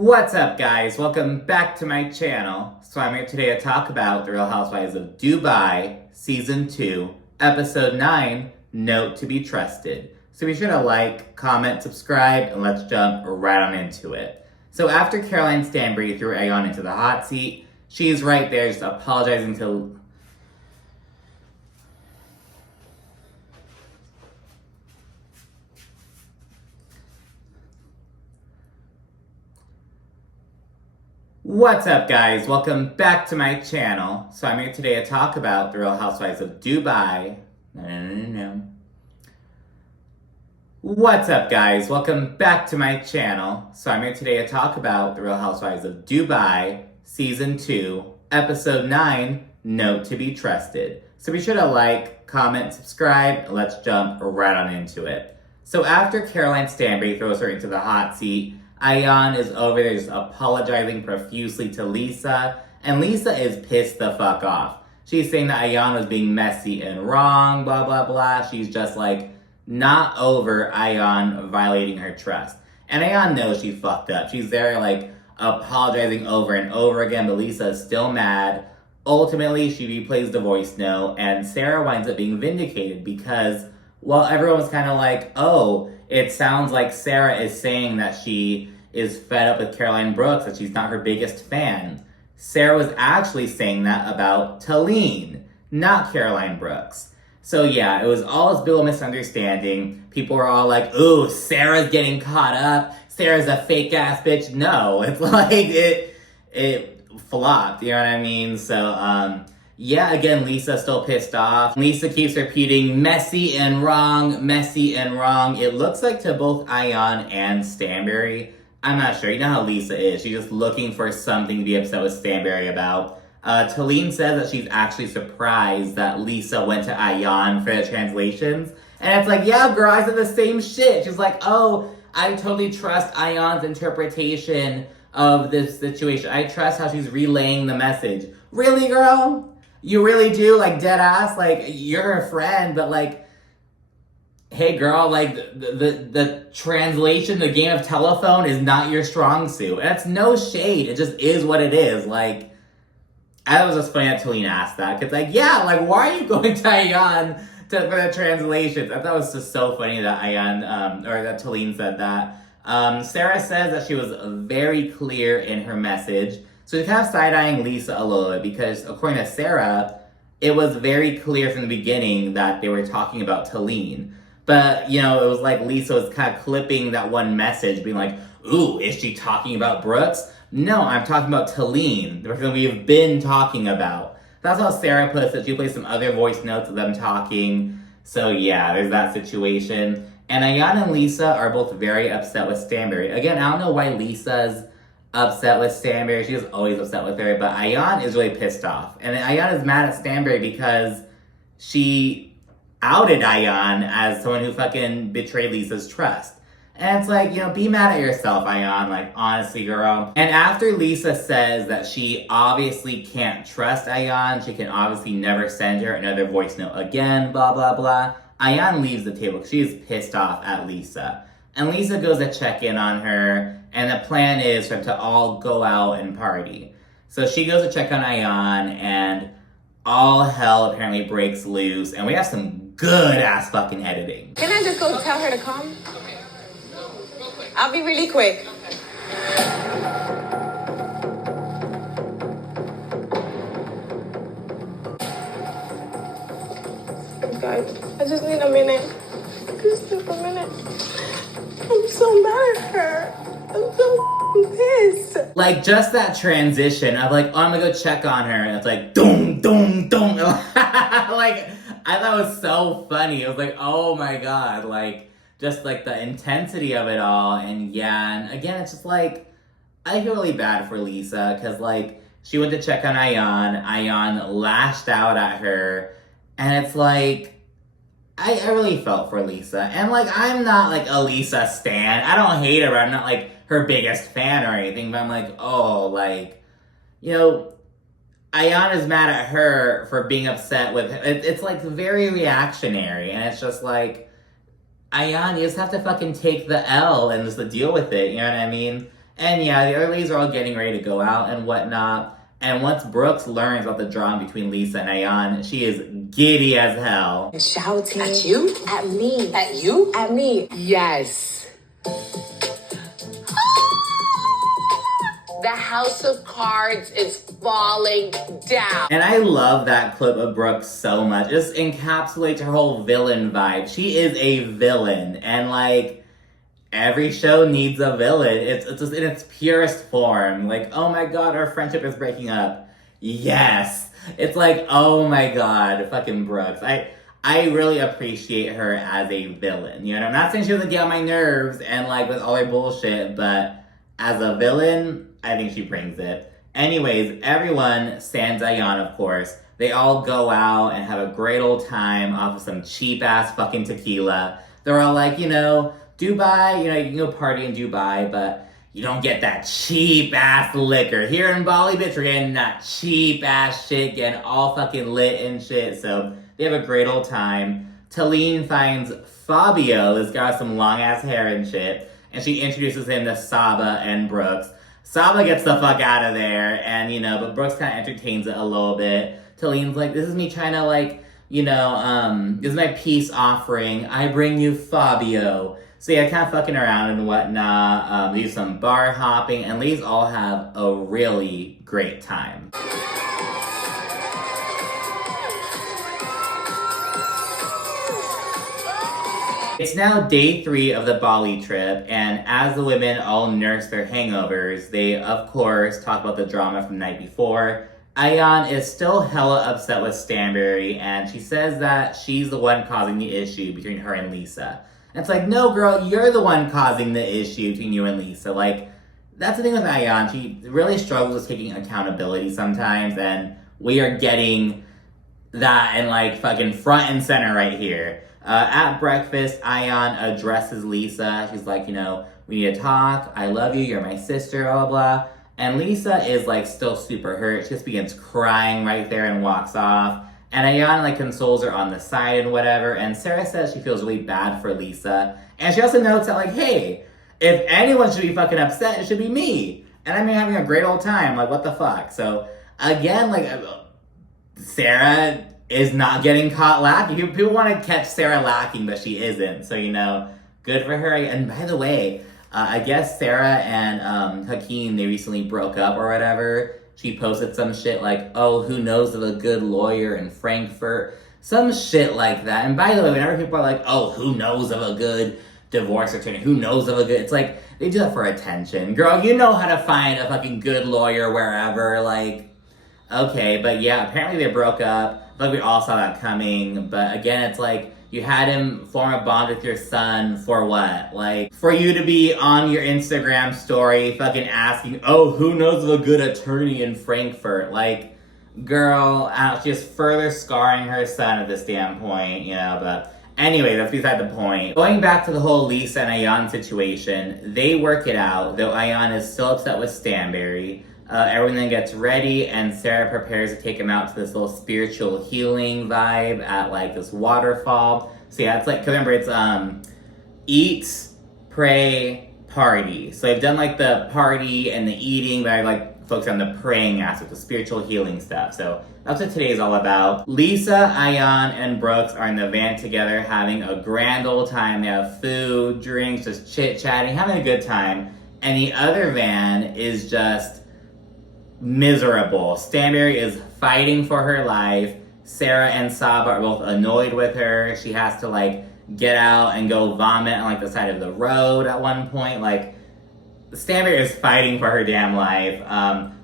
What's up, guys? Welcome back to my channel. So I'm here today to talk about The Real Housewives of Dubai, Season 2, Episode 9, Note to be Trusted. So be sure to like, comment, subscribe, and let's jump right on into it. So after Caroline Stanbury threw Ayan into the hot seat, she's right there just apologizing to... What's up, guys? Welcome back to my channel. So I'm here today to talk about The Real Housewives of Dubai. What's up, guys? Welcome back to my channel. So I'm here today to talk about The Real Housewives of Dubai, Season 2, Episode 9, Note to be Trusted. So be sure to like, comment, subscribe, and let's jump right on into it. So after Caroline Stanbury throws her into the hot seat, Ayan is over there just apologizing profusely to Lisa, and Lisa is pissed the fuck off. She's saying that Ayan was being messy and wrong, blah, blah, blah. She's just like, not over Ayan violating her trust. And Ayan knows she's fucked up. She's there like apologizing over and over again, but Lisa is still mad. Ultimately, she replays the voice note, and Sarah winds up being vindicated because, well, everyone was kind of like, oh, it sounds like Sarah is saying that she is fed up with Caroline Brooks, that she's not her biggest fan. Sarah was actually saying that about Talene, not Caroline Brooks. So yeah, it was all this big old misunderstanding. People were all like, ooh, Sarah's getting caught up. Sarah's a fake ass bitch. No, it's like, it flopped, you know what I mean? So, yeah, again, Lisa's still pissed off. Lisa keeps repeating, messy and wrong, messy and wrong. It looks like to both Ayan and Stanbury. I'm not sure. You know how Lisa is. She's just looking for something to be upset with Stanbury about. Talene says that she's actually surprised that Lisa went to Ayan for the translations. And it's like, yeah, girl, I said the same shit. She's like, oh, I totally trust Ayan's interpretation of this situation. I trust how she's relaying the message. Really, girl? You really do? Like, dead ass? Like, you're her friend, but like, hey girl, like, the translation, the game of telephone is not your strong suit. And it's no shade. It just is what it is. Like, I was just funny that Talene asked that. Cause like, yeah, like, why are you going to Ayan for the translations? I thought it was just so funny that Ayan, or that Talene said that. Sarah says that she was very clear in her message. So she's kind of side-eyeing Lisa a little bit because, according to Sarah, it was very clear from the beginning that they were talking about Talene. But, you know, it was like Lisa was kind of clipping that one message, being like, ooh, is she talking about Brooks? No, I'm talking about Talene, the person we've been talking about. That's how Sarah puts it. She plays some other voice notes of them talking. So, yeah, there's that situation. And Ayan and Lisa are both very upset with Stanbury. Again, I don't know why Lisa's upset with Stanbury. She's always upset with her, but Ayan is really pissed off. And Ayan is mad at Stanbury because she outed Ayan as someone who fucking betrayed Lisa's trust. And it's like, you know, be mad at yourself, Ayan, like, honestly, girl. And after Lisa says that she obviously can't trust Ayan, she can obviously never send her another voice note again, blah, blah, blah, Ayan leaves the table because she's pissed off at Lisa. And Lisa goes to check in on her, and the plan is for them to all go out and party. So she goes to check on Ayan, and all hell apparently breaks loose, and we have some good-ass fucking editing. Can I just go tell her to come? I'll be really quick. Guys, I just need a minute. Just a minute. I'm so mad at her. I'm so pissed. Like, just that transition of like, oh, I'm gonna go check on her, and it's like, doom, doom, doom. Like, I thought it was so funny. It was like, oh my god, like, just like the intensity of it all. And yeah, and again, it's just like, I feel really bad for Lisa, because like, she went to check on Ayan lashed out at her, and it's like, I really felt for Lisa. And like, I'm not like a Lisa stan. I don't hate her. I'm not like her biggest fan or anything. But I'm like, oh, like, you know, Ayan is mad at her for being upset with it. It's like very reactionary. And it's just like, Ayan, you just have to fucking take the L and just deal with it. You know what I mean? And yeah, the other ladies are all getting ready to go out and whatnot. And once Brooks learns about the drama between Lisa and Ayan, she is giddy as hell. Shouting. At you? At me. At you? At me. Yes. The house of cards is falling down. And I love that clip of Brooks so much. It just encapsulates her whole villain vibe. She is a villain. And like, every show needs a villain. It's just in its purest form. Like, oh my god, our friendship is breaking up. Yes. It's like, oh my god, fucking Brooks. I really appreciate her as a villain. You know, I'm not saying she doesn't get on my nerves and like with all her bullshit, but as a villain, I think she brings it. Anyways, everyone sans Ayan, of course. They all go out and have a great old time off of some cheap ass fucking tequila. They're all like, you know, Dubai, you know, you can go party in Dubai, but you don't get that cheap ass liquor. Here in Bali, bitch, we're getting that cheap ass shit, getting all fucking lit and shit. So they have a great old time. Talene finds Fabio, this guy with some long ass hair and shit, and she introduces him to Saba and Brooks. Saba gets the fuck out of there, and you know, but Brooks kind of entertains it a little bit. Talene's like, this is me trying to like, you know, this is my peace offering. I bring you Fabio. So yeah, kind of fucking around and whatnot. They do some bar hopping, and ladies all have a really great time. It's now day 3 of the Bali trip, and as the women all nurse their hangovers, they, of course, talk about the drama from the night before. Ayan is still hella upset with Stanberry, and she says that she's the one causing the issue between her and Lisa. And it's like, no, girl, you're the one causing the issue between you and Lisa. Like, that's the thing with Ayan. She really struggles with taking accountability sometimes, and we are getting that in, like, fucking front and center right here. At breakfast, Ayan addresses Lisa. She's like, you know, we need to talk. I love you. You're my sister, blah, blah, blah. And Lisa is, like, still super hurt. She just begins crying right there and walks off. And Ayan, like, consoles her on the side and whatever. And Sarah says she feels really bad for Lisa. And she also notes that, like, hey, if anyone should be fucking upset, it should be me. And I'm having a great old time. Like, what the fuck? So, again, like, Sarah is not getting caught lacking. People want to catch Sarah lacking, but she isn't. So, you know, good for her. And by the way, I guess Sarah and Hakeem, they recently broke up or whatever. She posted some shit like, oh, who knows of a good lawyer in Frankfurt? Some shit like that. And by the way, whenever people are like, oh, who knows of a good divorce attorney? Who knows of a good... It's like, they do that for attention. Girl, you know how to find a fucking good lawyer wherever. Like, okay. But yeah, apparently they broke up. Like, we all saw that coming. But again, it's like, you had him form a bond with your son for what? Like, for you to be on your Instagram story fucking asking, oh, who knows of a good attorney in Frankfurt? Like, girl, she's further scarring her son at this damn point, you know, but anyway, that's beside the point. Going back to the whole Lisa and Ayan situation, they work it out, though Ayan is still upset with Stanberry. Everyone then gets ready, and Sarah prepares to take him out to this little spiritual healing vibe at, like, this waterfall. So yeah, it's like, 'cause remember, it's, eat, pray, party. So I've done, like, the party and the eating, but I, like, focus on the praying aspect, the spiritual healing stuff. So that's what today is all about. Lisa, Ayan, and Brooks are in the van together having a grand old time. They have food, drinks, just chit-chatting, having a good time. And the other van is just miserable. Stanberry is fighting for her life. Sarah and Saba are both annoyed with her. She has to, like, get out and go vomit on, like, the side of the road at one point. Like, Stanberry is fighting for her damn life.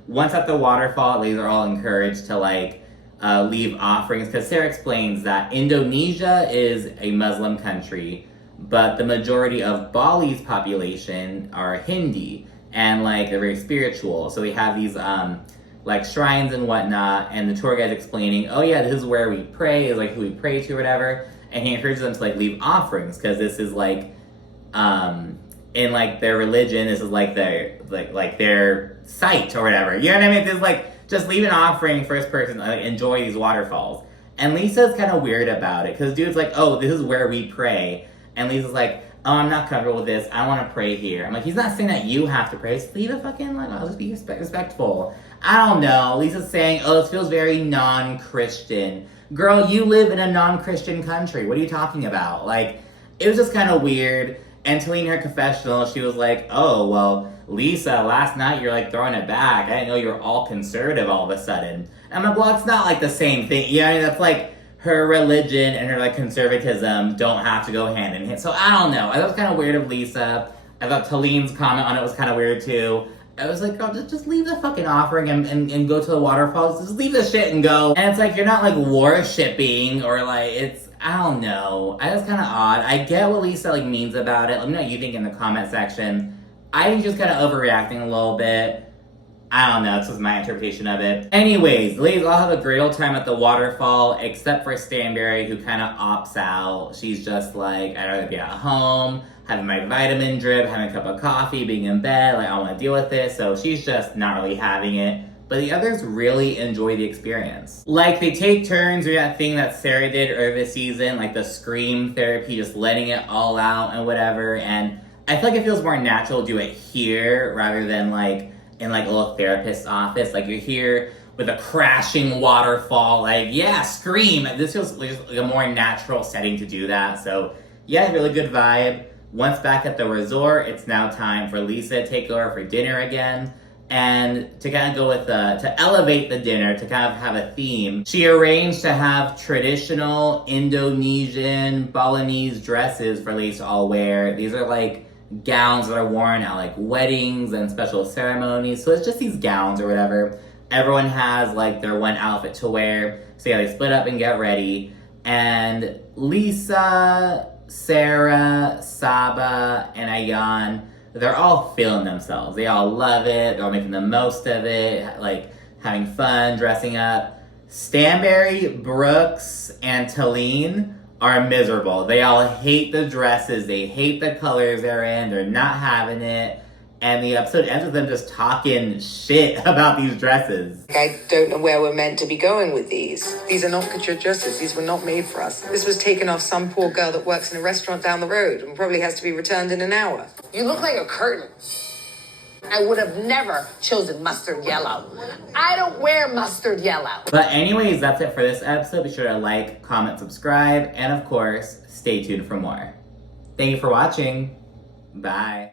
Once at the waterfall, ladies are all encouraged to, like, leave offerings, because Sarah explains that Indonesia is a Muslim country, but the majority of Bali's population are Hindi. And, like, they're very spiritual. So we have these, like, shrines and whatnot. And the tour guide's explaining, oh, yeah, this is where we pray. Is, like, who we pray to or whatever. And he encourages them to, like, leave offerings. Because this is, like, in, like, their religion, this is, like, their, like their site or whatever. You know what I mean? This is, like, just leave an offering, first person, like, enjoy these waterfalls. And Lisa's kind of weird about it. Because dude's like, oh, this is where we pray. And Lisa's like, oh, I'm not comfortable with this. I want to pray here. I'm like, he's not saying that you have to pray. Just leave it fucking, like, I'll just be respectful. I don't know. Lisa's saying, oh, this feels very non-Christian. Girl, you live in a non-Christian country. What are you talking about? Like, it was just kind of weird. And Talene, her confessional, she was like, oh, well, Lisa, last night you're like throwing it back. I didn't know you were all conservative all of a sudden. And I'm like, well, it's not like the same thing. You know, that's like her religion and her like conservatism don't have to go hand in hand. So I don't know. I thought it was kind of weird of Lisa. I thought Talene's comment on it was kind of weird too. I was like, girl, just leave the fucking offering and go to the waterfalls. Just leave the shit and go. And it's like, you're not like worshipping or like, it's, I don't know. I was kind of odd. I get what Lisa like means about it. Let me know what you think in the comment section. I think she's kind of overreacting a little bit. I don't know, this was my interpretation of it. Anyways, the ladies all have a great old time at the waterfall, except for Stanberry, who kind of opts out. She's just like, I'd rather be at home, having my vitamin drip, having a cup of coffee, being in bed, like, I don't want to deal with this. So she's just not really having it. But the others really enjoy the experience. Like, they take turns doing that thing that Sarah did earlier this season, like the scream therapy, just letting it all out and whatever. And I feel like it feels more natural to do it here rather than like in like a little therapist's office. Like, you're here with a crashing waterfall, like, yeah, scream. This feels like a more natural setting to do that. So yeah, really good vibe. Once back at the resort, it's now time for Lisa to take over for dinner again. And to kind of go with to elevate the dinner, to kind of have a theme, she arranged to have traditional Indonesian Balinese dresses for ladies to all wear. These are like gowns that are worn at like weddings and special ceremonies. So it's just these gowns or whatever. Everyone has like their one outfit to wear. So yeah, they split up and get ready. And Lisa, Sarah, Saba, and Ayan, they're all feeling themselves. They all love it. They're all making the most of it, like having fun, dressing up. Stanberry, Brooks, and Talene are miserable. They all hate the dresses. They hate the colors they're in. They're not having it. And the episode ends with them just talking shit about these dresses. I don't know where we're meant to be going with these. These are not couture dresses. These were not made for us. This was taken off some poor girl that works in a restaurant down the road and probably has to be returned in an hour. You look like a curtain. I would have never chosen mustard yellow. I don't wear mustard yellow. But anyways, that's it for this episode. Be sure to like, comment, subscribe, and of course, stay tuned for more. Thank you for watching. Bye.